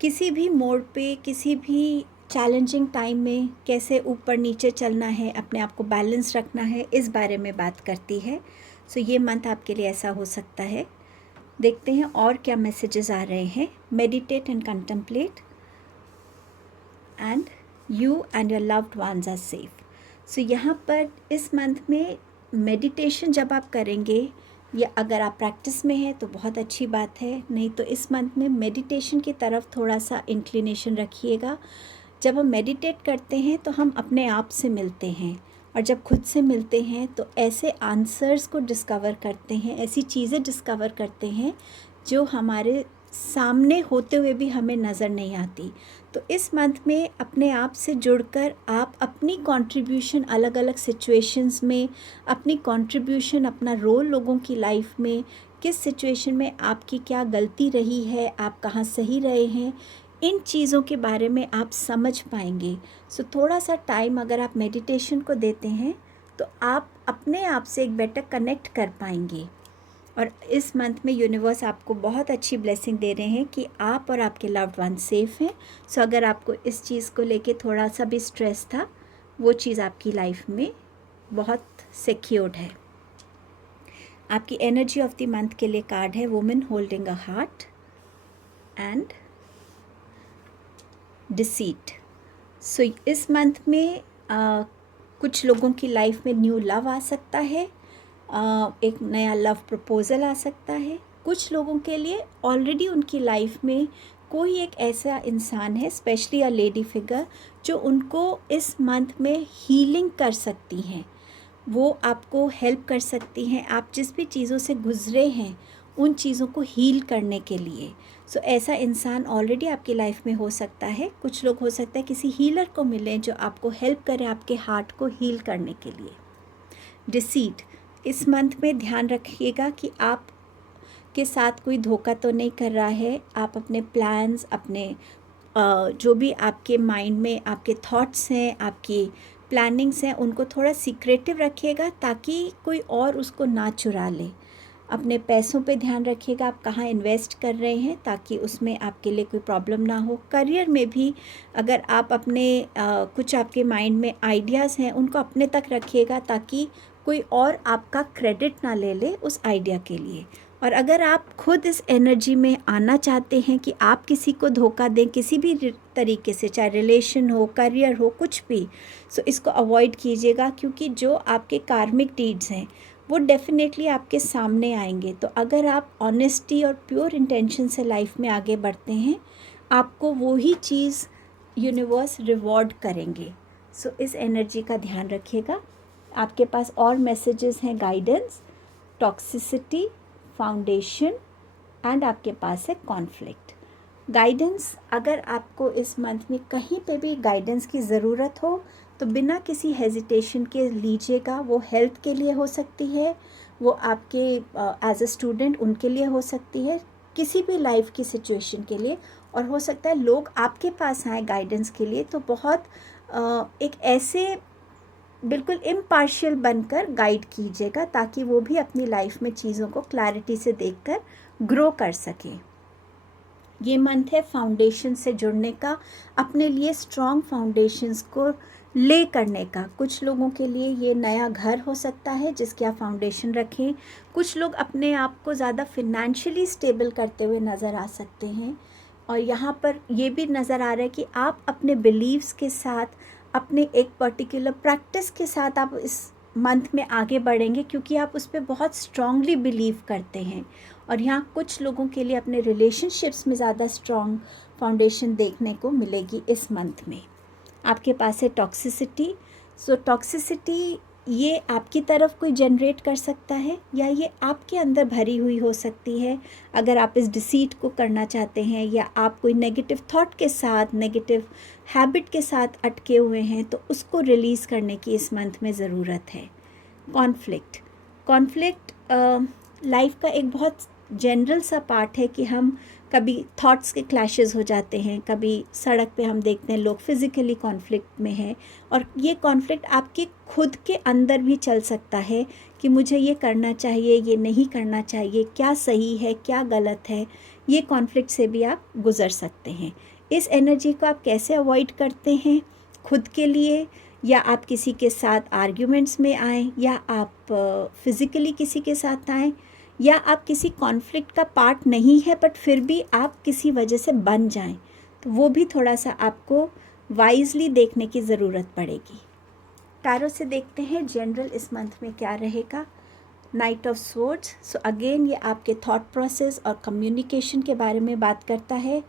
किसी भी मोड़ पे, किसी भी चैलेंजिंग टाइम में कैसे ऊपर नीचे चलना है, अपने आप को बैलेंस रखना है, इस बारे में बात करती है। सो ये मंथ आपके लिए ऐसा हो सकता है। देखते हैं और क्या मैसेजेस आ रहे हैं। Meditate and contemplate and you and your loved ones are safe. So यहाँ पर इस मंथ में मेडिटेशन जब आप करेंगे, या अगर आप प्रैक्टिस में हैं तो बहुत अच्छी बात है, नहीं तो इस मंथ में मेडिटेशन की तरफ थोड़ा सा इंक्लिनेशन रखिएगा। जब हम मेडिटेट करते हैं तो हम अपने आप से मिलते हैं, और जब खुद से मिलते हैं तो ऐसे आंसर्स को डिस्कवर करते हैं, ऐसी चीज़ें डिस्कवर करते हैं जो हमारे सामने होते हुए भी हमें नज़र नहीं आती। तो इस मंथ में अपने आप से जुड़कर आप अपनी कंट्रीब्यूशन अलग अलग सिचुएशंस में, अपनी कंट्रीब्यूशन, अपना रोल लोगों की लाइफ में, किस सिचुएशन में आपकी क्या गलती रही है, आप कहाँ सही रहे हैं, इन चीज़ों के बारे में आप समझ पाएंगे। सो थोड़ा सा टाइम अगर आप मेडिटेशन को देते हैं तो आप अपने आप से एक बेटर कनेक्ट कर पाएंगे। और इस मंथ में यूनिवर्स आपको बहुत अच्छी ब्लेसिंग दे रहे हैं कि आप और आपके लव्ड वन सेफ हैं। सो अगर आपको इस चीज़ को लेके थोड़ा सा भी स्ट्रेस था, वो चीज़ आपकी लाइफ में बहुत सिक्योर्ड है। आपकी एनर्जी ऑफ द मंथ के लिए कार्ड है women holding a heart and deceit. So इस मंथ में कुछ लोगों की लाइफ में न्यू लव आ सकता है, एक नया लव प्रपोज़ल आ सकता है। कुछ लोगों के लिए ऑलरेडी उनकी लाइफ में कोई एक ऐसा इंसान है, स्पेशली अ लेडी फिगर, जो उनको इस मंथ में हीलिंग कर सकती हैं, वो आपको हेल्प कर सकती हैं आप जिस भी चीज़ों से गुज़रे हैं उन चीज़ों को हील करने के लिए। सो ऐसा इंसान ऑलरेडी आपकी लाइफ में हो सकता है। कुछ लोग हो सकता है किसी हीलर को मिलें जो आपको हेल्प करे आपके हार्ट को हील करने के लिए। डिसीट, इस मंथ में ध्यान रखिएगा कि आप के साथ कोई धोखा तो नहीं कर रहा है। आप अपने प्लान्स, अपने जो भी आपके माइंड में आपके थॉट्स हैं, आपकी प्लानिंग्स हैं, उनको थोड़ा सीक्रेटिव रखिएगा ताकि कोई और उसको ना चुरा ले। अपने पैसों पे ध्यान रखिएगा, आप कहाँ इन्वेस्ट कर रहे हैं, ताकि उसमें आपके लिए कोई प्रॉब्लम ना हो। करियर में भी अगर आप अपने कुछ आपके माइंड में आइडियाज़ हैं उनको अपने तक रखिएगा ताकि कोई और आपका क्रेडिट ना ले ले उस आइडिया के लिए। और अगर आप खुद इस एनर्जी में आना चाहते हैं कि आप किसी को धोखा दें किसी भी तरीके से, चाहे रिलेशन हो, करियर हो, कुछ भी, सो इसको अवॉइड कीजिएगा, क्योंकि जो आपके कार्मिक डीड्स हैं वो डेफिनेटली आपके सामने आएंगे। तो अगर आप ऑनेस्टी और प्योर इंटेंशन से लाइफ में आगे बढ़ते हैं, आपको वो ही चीज़ यूनिवर्स रिवॉर्ड करेंगे। सो इस एनर्जी का ध्यान रखिएगा। आपके पास और मैसेजेस हैं, गाइडेंस, टॉक्सिसिटी, फाउंडेशन एंड आपके पास है कॉन्फ्लिक्ट। गाइडेंस, अगर आपको इस मंथ में कहीं पे भी गाइडेंस की ज़रूरत हो तो बिना किसी हेजिटेशन के लीजिएगा। वो हेल्थ के लिए हो सकती है, वो आपके एज अ स्टूडेंट उनके लिए हो सकती है, किसी भी लाइफ की सिचुएशन के लिए, और हो सकता है लोग आपके पास आए गाइडेंस के लिए तो बहुत एक ऐसे बिल्कुल इम्पार्शियल बनकर गाइड कीजिएगा ताकि वो भी अपनी लाइफ में चीज़ों को क्लैरिटी से देखकर ग्रो कर सकें। ये मंथ है फाउंडेशन से जुड़ने का, अपने लिए स्ट्रॉन्ग फाउंडेशंस को ले करने का। कुछ लोगों के लिए ये नया घर हो सकता है जिसके आप फाउंडेशन रखें। कुछ लोग अपने आप को ज़्यादा फिनेंशियली स्टेबल करते हुए नज़र आ सकते हैं, और यहाँ पर ये भी नज़र आ रहा है कि आप अपने बिलीव्स के साथ, अपने एक पर्टिकुलर प्रैक्टिस के साथ आप इस मंथ में आगे बढ़ेंगे, क्योंकि आप उस पर बहुत स्ट्रांगली बिलीव करते हैं। और यहाँ कुछ लोगों के लिए अपने रिलेशनशिप्स में ज़्यादा स्ट्रॉन्ग फाउंडेशन देखने को मिलेगी इस मंथ में। आपके पास है टॉक्सिसिटी। सो टॉक्सिसिटी ये आपकी तरफ कोई जनरेट कर सकता है या ये आपके अंदर भरी हुई हो सकती है। अगर आप इस डिसीट को करना चाहते हैं या आप कोई नेगेटिव थॉट के साथ, नेगेटिव हैबिट के साथ अटके हुए हैं, तो उसको रिलीज़ करने की इस मंथ में ज़रूरत है। कॉन्फ्लिक्ट लाइफ का एक बहुत जनरल सा पार्ट है कि हम कभी थॉट्स के क्लैशेस हो जाते हैं, कभी सड़क पे हम देखते हैं लोग फिज़िकली कॉन्फ्लिक्ट में हैं, और ये कॉन्फ्लिक्ट आपके खुद के अंदर भी चल सकता है कि मुझे ये करना चाहिए, ये नहीं करना चाहिए, क्या सही है, क्या गलत है। ये कॉन्फ्लिक्ट से भी आप गुज़र सकते हैं। इस एनर्जी को आप कैसे अवॉइड करते हैं, खुद के लिए, या आप किसी के साथ आर्ग्यूमेंट्स में आए, या आप फिज़िकली किसी के साथ आए, या आप किसी कॉन्फ्लिक्ट का पार्ट नहीं है बट फिर भी आप किसी वजह से बन जाएं, तो वो भी थोड़ा सा आपको वाइजली देखने की ज़रूरत पड़ेगी। टैरो से देखते हैं जनरल इस मंथ में क्या रहेगा। Night of swords, so again ये आपके थॉट प्रोसेस और कम्युनिकेशन के बारे में बात करता है।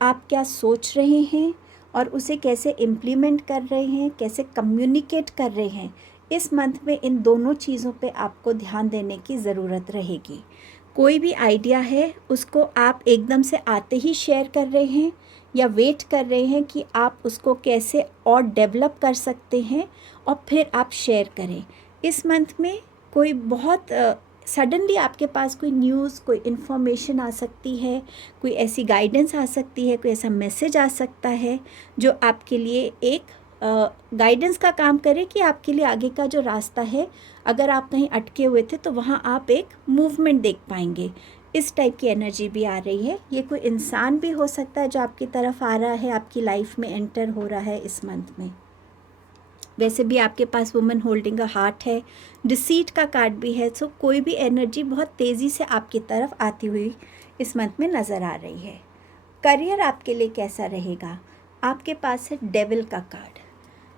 आप क्या सोच रहे हैं और उसे कैसे इम्प्लीमेंट कर रहे हैं, कैसे कम्युनिकेट कर रहे हैं। इस मंथ में इन दोनों चीज़ों पे आपको ध्यान देने की ज़रूरत रहेगी। कोई भी आइडिया है उसको आप एकदम से आते ही शेयर कर रहे हैं या वेट कर रहे हैं कि आप उसको कैसे और डेवलप कर सकते हैं और फिर आप शेयर करें। इस मंथ में कोई बहुत सडनली आपके पास कोई न्यूज़, कोई इन्फॉर्मेशन आ सकती है, कोई ऐसी गाइडेंस आ सकती है, कोई ऐसा मैसेज आ सकता है जो आपके लिए एक गाइडेंस का काम करे कि आपके लिए आगे का जो रास्ता है, अगर आप कहीं अटके हुए थे तो वहाँ आप एक मूवमेंट देख पाएंगे। इस टाइप की एनर्जी भी आ रही है। ये कोई इंसान भी हो सकता है जो आपकी तरफ आ रहा है, आपकी लाइफ में एंटर हो रहा है इस मंथ में। वैसे भी आपके पास वुमन होल्डिंग अ हार्ट है, डिसीट का कार्ड भी है, सो कोई भी एनर्जी बहुत तेज़ी से आपकी तरफ आती हुई इस मंथ में नज़र आ रही है। करियर आपके लिए कैसा रहेगा? आपके पास है डेविल का कार्ड।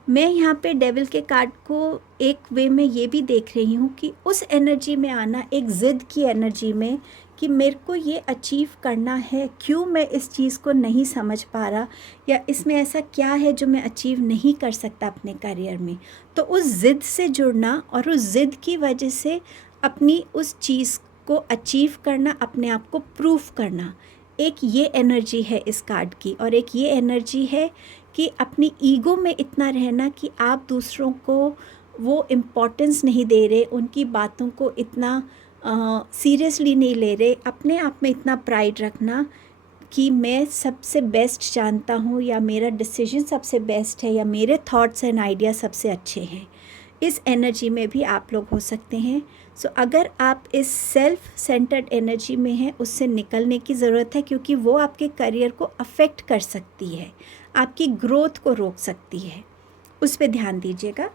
मैं यहाँ पे डेविल के कार्ड को एक वे में ये भी देख रही हूँ कि उस एनर्जी में आना, एक ज़िद की एनर्जी में कि मेरे को ये अचीव करना है, क्यों मैं इस चीज़ को नहीं समझ पा रहा, या इसमें ऐसा क्या है जो मैं अचीव नहीं कर सकता अपने करियर में। तो उस ज़िद से जुड़ना और उस ज़िद की वजह से अपनी उस चीज़ को अचीव करना, अपने आप को प्रूफ करना, एक ये एनर्जी है इस कार्ड की। और एक ये एनर्जी है कि अपनी ईगो में इतना रहना कि आप दूसरों को वो इम्पोर्टेंस नहीं दे रहे, उनकी बातों को इतना सीरियसली नहीं ले रहे, अपने आप में इतना प्राइड रखना कि मैं सबसे बेस्ट जानता हूँ, या मेरा डिसीजन सबसे बेस्ट है, या मेरे थॉट्स एंड आइडिया सबसे अच्छे हैं। इस एनर्जी में भी आप लोग हो सकते हैं। सो अगर आप इस सेल्फ सेंटर्ड एनर्जी में हैं, उससे निकलने की ज़रूरत है, क्योंकि वो आपके करियर को अफेक्ट कर सकती है, आपकी ग्रोथ को रोक सकती है। उस पर ध्यान दीजिएगा।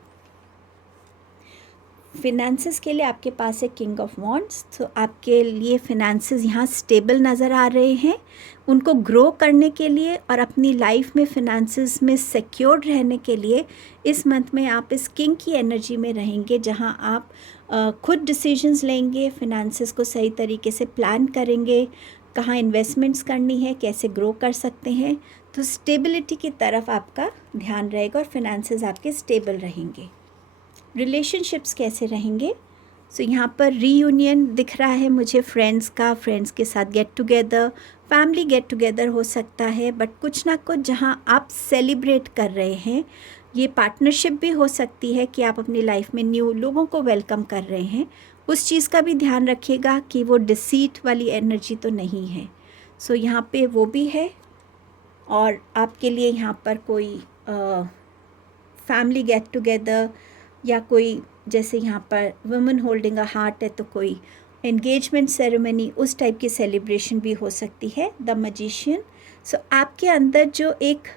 फिनेंसेस के लिए आपके पास है किंग ऑफ वॉन्ड्स, तो आपके लिए फिनेंसेस यहाँ स्टेबल नज़र आ रहे हैं। उनको ग्रो करने के लिए और अपनी लाइफ में फिनेंसेस में सिक्योर्ड रहने के लिए इस मंथ में आप इस किंग की एनर्जी में रहेंगे, जहाँ आप खुद डिसीजंस लेंगे, फिनेंसेस को सही तरीके से प्लान करेंगे, कहाँ इन्वेस्टमेंट्स करनी है, कैसे ग्रो कर सकते हैं। तो स्टेबिलिटी की तरफ आपका ध्यान रहेगा और फिनेंसेस आपके स्टेबल रहेंगे। रिलेशनशिप्स कैसे रहेंगे? सो यहाँ पर रीयूनियन दिख रहा है मुझे फ्रेंड्स का, फ्रेंड्स के साथ get together, family get together हो सकता है, बट कुछ ना कुछ जहाँ आप सेलिब्रेट कर रहे हैं। ये पार्टनरशिप भी हो सकती है कि आप अपनी लाइफ में न्यू लोगों को वेलकम कर रहे हैं। उस चीज़ का भी ध्यान रखिएगा कि वो डिसीट वाली एनर्जी तो नहीं है। सो यहाँ पे वो भी है। और आपके लिए यहाँ पर कोई फैमिली गेट टुगेदर, या कोई जैसे यहाँ पर वुमेन होल्डिंग अ हार्ट है तो कोई एंगेजमेंट सेरेमनी, उस टाइप की सेलिब्रेशन भी हो सकती है। द मैजिशियन, सो आपके अंदर जो एक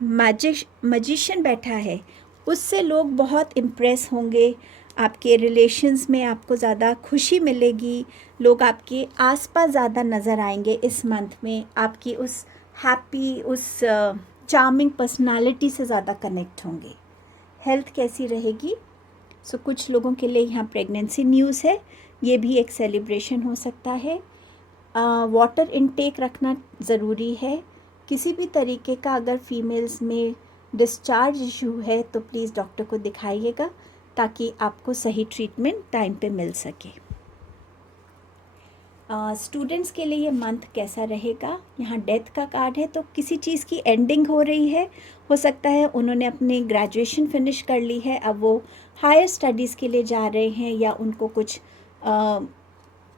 मैजिशियन बैठा है, उससे लोग बहुत इम्प्रेस होंगे। आपके रिलेशंस में आपको ज़्यादा खुशी मिलेगी, लोग आपके आसपास ज़्यादा नज़र आएंगे इस मंथ में। आपकी उस हैप्पी, उस चार्मिंग पर्सनालिटी से ज़्यादा कनेक्ट होंगे। हेल्थ कैसी रहेगी? सो कुछ लोगों के लिए यहाँ प्रेगनेंसी न्यूज़ है, ये भी एक सेलिब्रेशन हो सकता है। वाटर इनटेक रखना ज़रूरी है। किसी भी तरीके का अगर फीमेल्स में डिस्चार्ज इशू है तो प्लीज़ डॉक्टर को दिखाइएगा, ताकि आपको सही ट्रीटमेंट टाइम पे मिल सके। स्टूडेंट्स के लिए ये मंथ कैसा रहेगा? यहाँ डेथ का कार्ड है, तो किसी चीज़ की एंडिंग हो रही है। हो सकता है उन्होंने अपनी ग्रेजुएशन फिनिश कर ली है, अब वो हायर स्टडीज़ के लिए जा रहे हैं, या उनको कुछ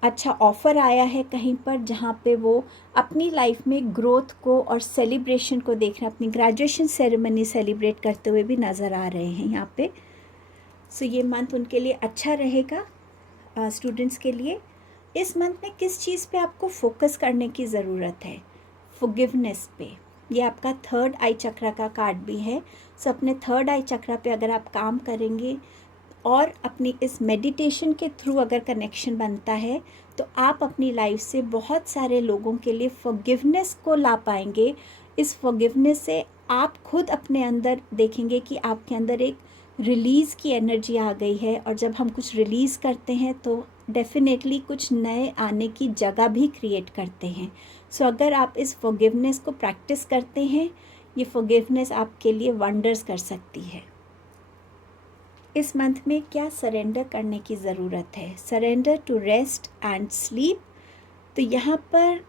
अच्छा ऑफ़र आया है कहीं पर, जहाँ पे वो अपनी लाइफ में ग्रोथ को और सेलिब्रेशन को देख रहे हैं, अपनी ग्रेजुएशन सेरेमनी सेलिब्रेट करते हुए भी नज़र आ रहे हैं यहाँ पे। सो ये मंथ उनके लिए अच्छा रहेगा। स्टूडेंट्स के लिए इस मंथ में किस चीज़ पे आपको फोकस करने की ज़रूरत है? फॉरगिवनेस पे। ये आपका थर्ड आई चक्रा का कार्ड भी है। सो अपने थर्ड आई चक्रा पे अगर आप काम करेंगे और अपनी इस मेडिटेशन के थ्रू अगर कनेक्शन बनता है तो आप अपनी लाइफ से बहुत सारे लोगों के लिए फॉरगिवनेस को ला पाएंगे। इस फॉरगिवनेस से आप खुद अपने अंदर देखेंगे कि आपके अंदर एक रिलीज़ की एनर्जी आ गई है, और जब हम कुछ रिलीज़ करते हैं तो डेफिनेटली कुछ नए आने की जगह भी क्रिएट करते हैं। सो अगर आप इस फॉरगिवनेस को प्रैक्टिस करते हैं, ये फॉरगिवनेस आपके लिए वंडर्स कर सकती है। इस मंथ में क्या सरेंडर करने की ज़रूरत है? Surrender to rest and sleep. तो यहाँ पर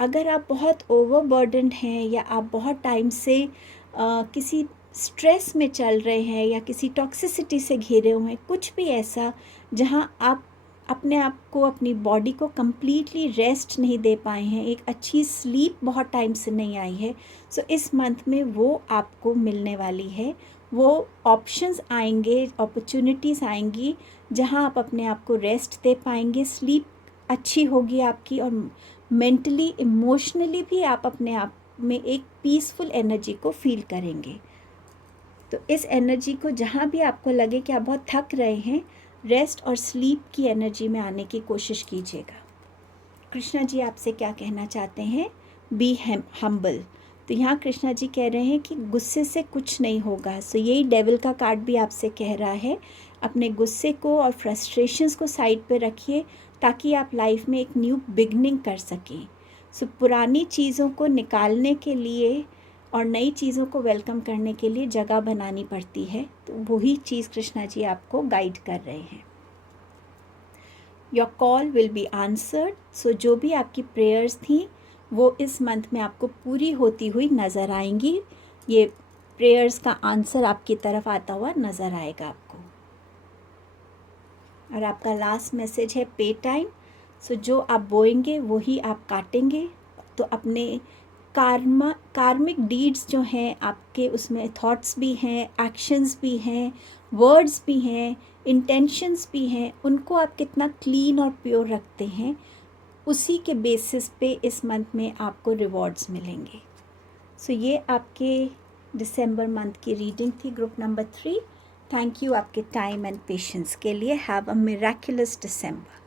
अगर आप बहुत ओवरबर्डन्ड हैं या आप बहुत टाइम से किसी स्ट्रेस में चल रहे हैं या किसी टॉक्सिसिटी से घिरे हुए हैं, कुछ भी ऐसा जहाँ आप अपने आप को, अपनी बॉडी को कम्प्लीटली रेस्ट नहीं दे पाए हैं, एक अच्छी स्लीप बहुत टाइम से नहीं आई है, सो इस मंथ में वो आपको मिलने वाली है। वो ऑप्शंस आएंगे, अपॉर्चुनिटीज़ आएंगी जहाँ आप अपने आप को रेस्ट दे पाएंगे, स्लीप अच्छी होगी आपकी, और मेंटली इमोशनली भी आप अपने आप में एक पीसफुल एनर्जी को फील करेंगे। तो इस एनर्जी को जहाँ भी आपको लगे कि आप बहुत थक रहे हैं, रेस्ट और स्लीप की एनर्जी में आने की कोशिश कीजिएगा। कृष्णा जी आपसे क्या कहना चाहते हैं? Be humble. तो यहाँ कृष्णा जी कह रहे हैं कि गुस्से से कुछ नहीं होगा। सो यही डेविल का कार्ड भी आपसे कह रहा है, अपने गुस्से को और फ्रस्ट्रेशंस को साइड पे रखिए ताकि आप लाइफ में एक न्यू बिगनिंग कर सकें। सो पुरानी चीज़ों को निकालने के लिए और नई चीज़ों को वेलकम करने के लिए जगह बनानी पड़ती है, तो वही चीज़ कृष्णा जी आपको गाइड कर रहे हैं। Your call will be answered. So जो भी आपकी प्रेयर्स थी वो इस मंथ में आपको पूरी होती हुई नज़र आएंगी। ये प्रेयर्स का आंसर आपकी तरफ आता हुआ नज़र आएगा आपको। और आपका लास्ट मैसेज है पे टाइम। सो जो आप बोएंगे वही आप काटेंगे। तो अपने कार्मिक डीड्स जो हैं आपके, उसमें थॉट्स भी हैं, एक्शंस भी हैं, वर्ड्स भी हैं, इंटेंशंस भी हैं, उनको आप कितना क्लीन और प्योर रखते हैं, उसी के बेसिस पे इस मंथ में आपको रिवॉर्ड्स मिलेंगे। सो ये आपके दिसंबर मंथ की रीडिंग थी, ग्रुप नंबर 3। थैंक यू आपके टाइम एंड पेशेंस के लिए। Have a miraculous December.